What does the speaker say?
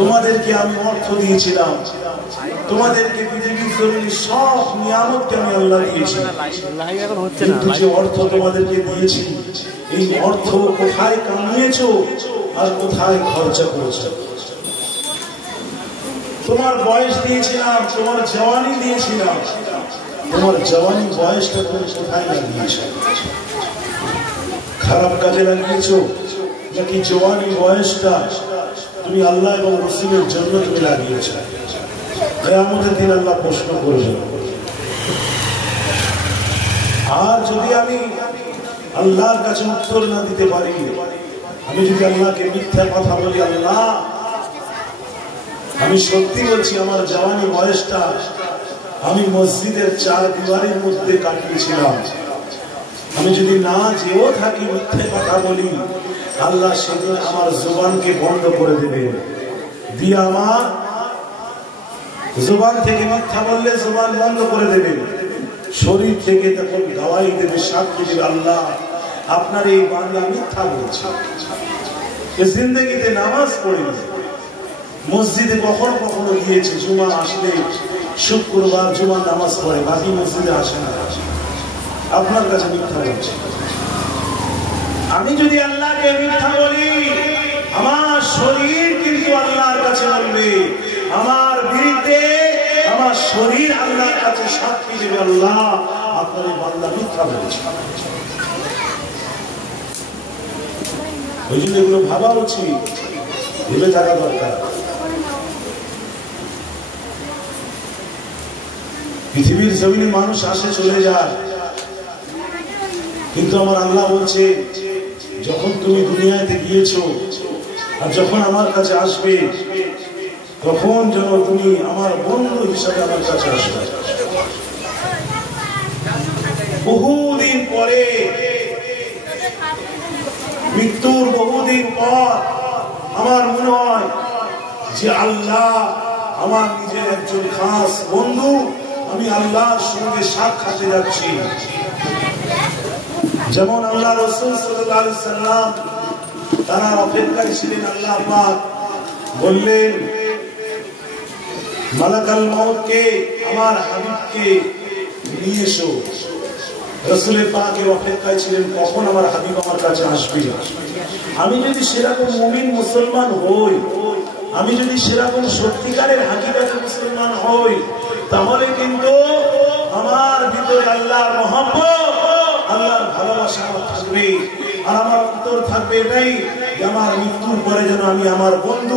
তোমাদেরকে আমি অর্থ দিয়েছিলাম, তোমাদেরকে পৃথিবীর জমিনে সব নিয়ামতকে আমি আল্লাহ দিয়েছি, কিন্তু যে অর্থ তোমাদেরকে দিয়েছি এই অর্থ কোথায় কামিয়েছো আর কোথায় খরচা করেছো? তোমার বয়স দিয়েছিলাম, তোমার জওয়ানি দিয়েছিলাম, তোমার জওয়ানি বয়সটা তুমি কোথায় লাগিয়েছো? খারাপ কাজে লাগিয়েছো নাকি জওয়ানি বয়সটা তুমি আল্লাহ এবং রাসূলের জন্য তুমি লাগিয়েছো? কিয়ামতের দিন আল্লাহ প্রশ্ন করবে। আর যদি আমি আল্লাহর কাছে উত্তর না দিতে পারি, আমি যদি আল্লাহকে মিথ্যা কথা বলি, আল্লাহ আমি সত্যি বলছি আমার জওয়ানি বয়সটা আমি মসজিদের 4 দিওয়ারির মধ্যে কাটিয়েছিলাম, আমি যদি না যেও থাকি মিথ্যে কথা বলি, আল্লাহ সেদিন আমার জবানকে বন্ধ করে দেবে, দিয়ে আমার জবান থেকে মিথ্যা বললে জবান বন্ধ করে দেবে, শরীর থেকে তখন গাওয়াই দেবে, সাক্ষী দেবে, আল্লাহ আপনার এই বান্দা মিথ্যা বলছে, জিন্দেগিতে নামাজ পড়েনি, মসজিদে কখনো কখনো গিয়েছে, জুমা আসলে শুক্রবার জুমার নামাজ পড়ে, বাকি মসজিদে আসে না, আপনার কাছে মিথ্যা বলছে। আমি যদি আল্লাহকে মিথ্যা বলি, আমার শরীর কিন্তু আল্লাহর কাছে বলবে, আমার বিরুদ্ধে আমার শরীর আল্লাহর কাছে সাক্ষী দেবে, আল্লাহ আপনার এই বান্দা মিথ্যা বলছে। ওই জন্য এগুলো ভাবা উচিত, ভেবে থাকা দরকার। পৃথিবীর জমিনে মানুষ আসে চলে যায়, কিন্তু আমার আল্লাহ বলছে যখন তুমি দুনিয়াতে গিয়েছো আর যখন আমার কাছে আসবে, তখন যেন তুমি আমার বন্ধু হিসাবে আমার কাছে আসবে। বহুদিন পরে, মৃত্যুর বহুদিন পর আমার মনে হয় যে আল্লাহ আমার নিজের একজন খাস বন্ধু, আমি আল্লাহর সঙ্গে সাক্ষাতে যাচ্ছি। যেমন আল্লাহ রাসূল সাল্লাল্লাহু আলাইহি সাল্লাম তারা অপেক্ষায় ছিলেন, আল্লাহ পাক বললেন মালাকাল মউতকে, আমার হাবিবকে নিয়ে এসো। রাসূলের পাকের অপেক্ষায় ছিলেন কখন আমার হাবিব আমার কাছে আসবে। আমি যদি সেরকম মুমিন মুসলমান হই, আমি যদি সেরকম সত্যিকারের হাকিকাতে মুসলমান হই, তাহলে কিন্তু আমার ভিতরে আল্লাহর মহব্বত, আল্লাহর ভালোবাসা থাকবে, আর আমার অন্তর থাকবে এটাই যে আমার মৃত্যুর পরে যেন আমি আমার বন্ধু